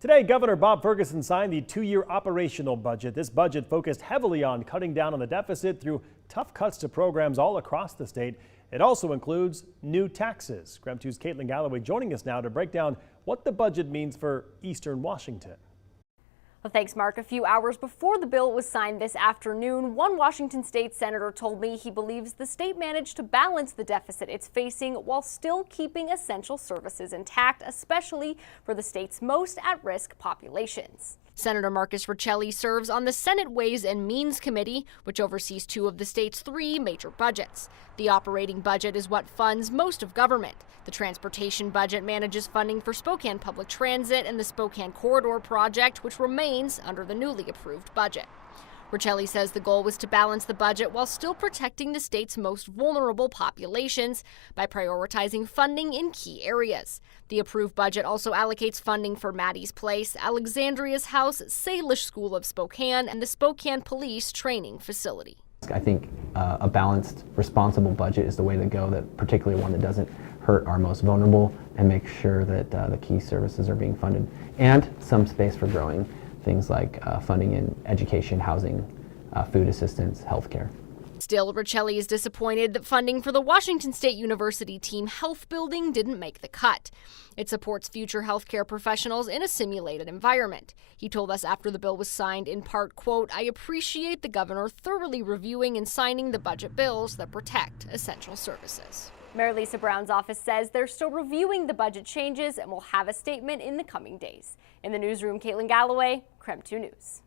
Today, Governor Bob Ferguson signed the two-year operational budget. This budget focused heavily on cutting down on the deficit through tough cuts to programs all across the state. It also includes new taxes. KREM 2's Caitlin Galloway joining us now to break down what the budget means for Eastern Washington. Well, thanks, Mark. A few hours before the bill was signed this afternoon, one Washington state senator told me he believes the state managed to balance the deficit it's facing while still keeping essential services intact, especially for the state's most at-risk populations. Senator Marcus Riccelli serves on the Senate Ways and Means Committee, which oversees two of the state's three major budgets. The operating budget is what funds most of government. The transportation budget manages funding for Spokane Public Transit and the Spokane Corridor project, which remains under the newly approved budget. Riccelli says the goal was to balance the budget while still protecting the state's most vulnerable populations by prioritizing funding in key areas. The approved budget also allocates funding for Maddie's Place, Alexandria's House, Salish School of Spokane, and the Spokane Police Training Facility. I think a balanced, responsible budget is the way to go, that particularly one that doesn't hurt our most vulnerable and make sure that the key services are being funded, and some space for growing things like funding in education, housing, food assistance, healthcare. Still, Riccelli is disappointed that funding for the Washington State University Team Health Building didn't make the cut. It supports future healthcare professionals in a simulated environment. He told us after the bill was signed in part, quote, "I appreciate the governor thoroughly reviewing and signing the budget bills that protect essential services." Mayor Lisa Brown's office says they're still reviewing the budget changes and will have a statement in the coming days. In the newsroom, Caitlin Galloway, KREM 2 News.